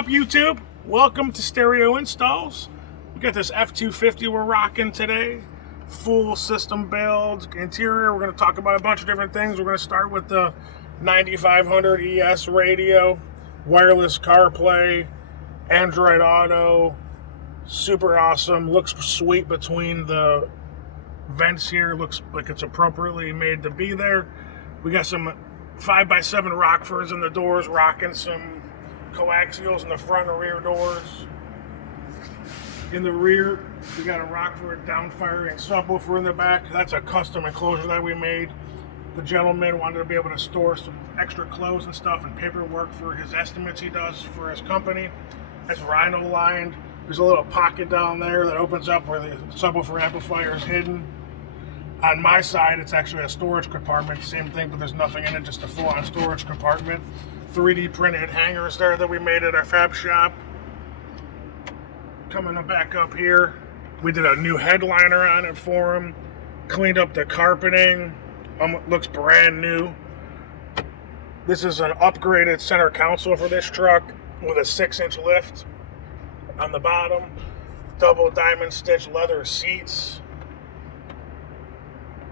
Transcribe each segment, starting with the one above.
up, YouTube? Welcome to Stereo Installs. We got this F250 we're rocking today. Full system build, interior. We're going to talk about a bunch of different things. We're going to start with the 9500ES radio, wireless CarPlay, Android Auto. Super awesome. Looks sweet between the vents here. Looks like it's appropriately made to be there. We got some 5x7 Rockfords in the doors, rocking some coaxials in the front and rear doors. In the rear, we got a Rockford downfiring subwoofer in the back. That's a custom enclosure that we made. The gentleman wanted to be able to store some extra clothes and stuff and paperwork for his estimates he does for his company. It's rhino lined. There's a little pocket down there that opens up where the subwoofer amplifier is hidden. On my side, it's actually a storage compartment. Same thing, but there's nothing in it, just a full-on storage compartment. 3D printed hangers there that we made at our fab shop. Coming back up here, we did a new headliner on it for him. Cleaned up the carpeting. Looks brand new. This is an upgraded center console for this truck with a 6-inch lift on the bottom. Double diamond stitch leather seats.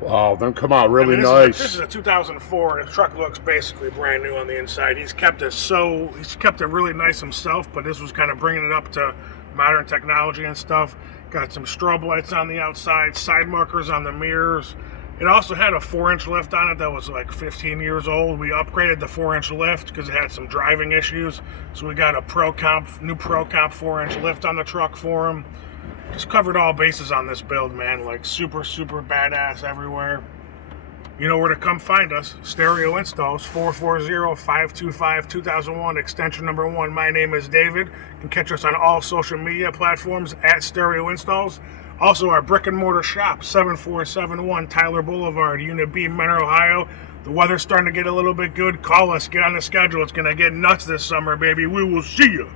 Wow, them come out really nice. This is a 2004. The truck looks basically brand new on the inside. He's kept it really nice himself, but this was kind of bringing it up to modern technology and stuff. Got some strobe lights on the outside, side markers on the mirrors. It also had a 4-inch lift on it that was like 15 years old. We upgraded the 4-inch lift because it had some driving issues. So we got a new Pro Comp 4-inch lift on the truck for him. Just covered all bases on this build, man. Like super badass everywhere. You know where to come find us. Stereo Installs, 440-525-2001, extension number 1. My name is David. You can catch us on all social media platforms at Stereo Installs. Also, our brick and mortar shop, 7471 Tyler Boulevard, Unit B, Mentor, Ohio. The weather's starting to get a little bit good. Call us, get on the schedule. It's going to get nuts this summer, baby. We will see you.